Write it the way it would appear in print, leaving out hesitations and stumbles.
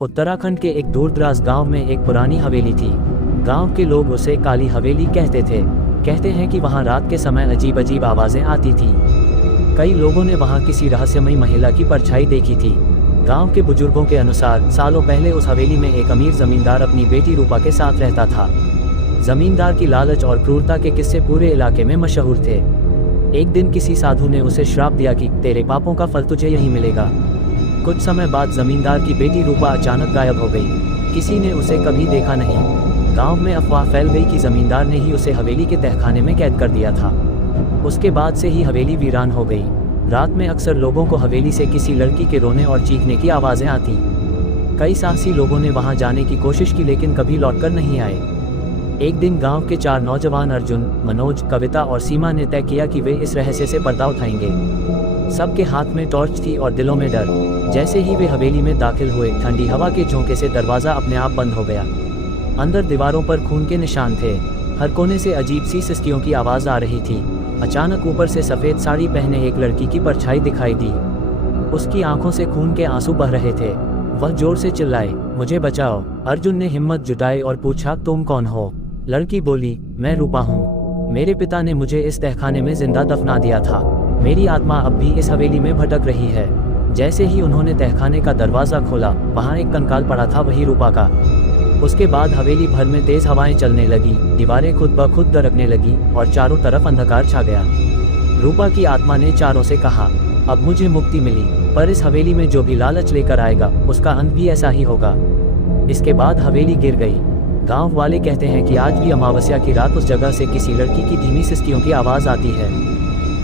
उत्तराखंड के एक दूरदराज गांव में एक पुरानी हवेली थी। गांव के लोग उसे काली हवेली कहते थे। कहते हैं कि वहां रात के समय अजीब अजीब आवाज़ें आती थी। कई लोगों ने वहां किसी रहस्यमयी महिला की परछाई देखी थी। गांव के बुजुर्गों के अनुसार सालों पहले उस हवेली में एक अमीर जमींदार अपनी बेटी रूपा के साथ रहता था। जमींदार की लालच और क्रूरता के किस्से पूरे इलाके में मशहूर थे। एक दिन किसी साधु ने उसे श्राप दिया कि तेरे पापों का फल तुझे यहीं मिलेगा। कुछ समय बाद जमींदार की बेटी रूपा अचानक गायब हो गई। किसी ने उसे कभी देखा नहीं। गांव में अफवाह फैल गई कि जमींदार ने ही उसे हवेली के तहखाने में कैद कर दिया था। उसके बाद से ही हवेली वीरान हो गई। रात में अक्सर लोगों को हवेली से किसी लड़की के रोने और चीखने की आवाज़ें आती। कई साहसी लोगों ने वहां जाने की कोशिश की, लेकिन कभी लौटकर नहीं आए। एक दिन गांव के 4 नौजवान अर्जुन, मनोज, कविता और सीमा ने तय किया कि वे इस रहस्य से पर्दा उठाएंगे। सबके हाथ में टॉर्च थी और दिलों में डर। जैसे ही वे हवेली में दाखिल हुए, ठंडी हवा के झोंके से दरवाज़ा अपने आप बंद हो गया। अंदर दीवारों पर खून के निशान थे। हर कोने से अजीब सी सिसकियों की आवाज़ आ रही थी। अचानक ऊपर से सफ़ेद साड़ी पहने एक लड़की की परछाई दिखाई दी। उसकी आंखों से खून के आंसू बह रहे थे। वह जोर से चिल्लाई, मुझे बचाओ। अर्जुन ने हिम्मत जुटाई और पूछा, तुम कौन हो? लड़की बोली, मैं रूपा हूँ। मेरे पिता ने मुझे इस तहखाने में जिंदा दफना दिया था। मेरी आत्मा अब भी इस हवेली में भटक रही है। जैसे ही उन्होंने तहखाने का दरवाज़ा खोला, वहाँ एक कंकाल पड़ा था, वही रूपा का। उसके बाद हवेली भर में तेज़ हवाएं चलने लगी, दीवारें खुद ब खुद दरकने लगी और चारों तरफ अंधकार छा गया। रूपा की आत्मा ने चारों से कहा, अब मुझे मुक्ति मिली, पर इस हवेली में जो भी लालच लेकर आएगा उसका अंत भी ऐसा ही होगा। इसके बाद हवेली गिर गई। गांव वाले कहते हैं कि आज भी अमावस्या की रात उस जगह से किसी लड़की की धीमी सिसकियों की आवाज़ आती है।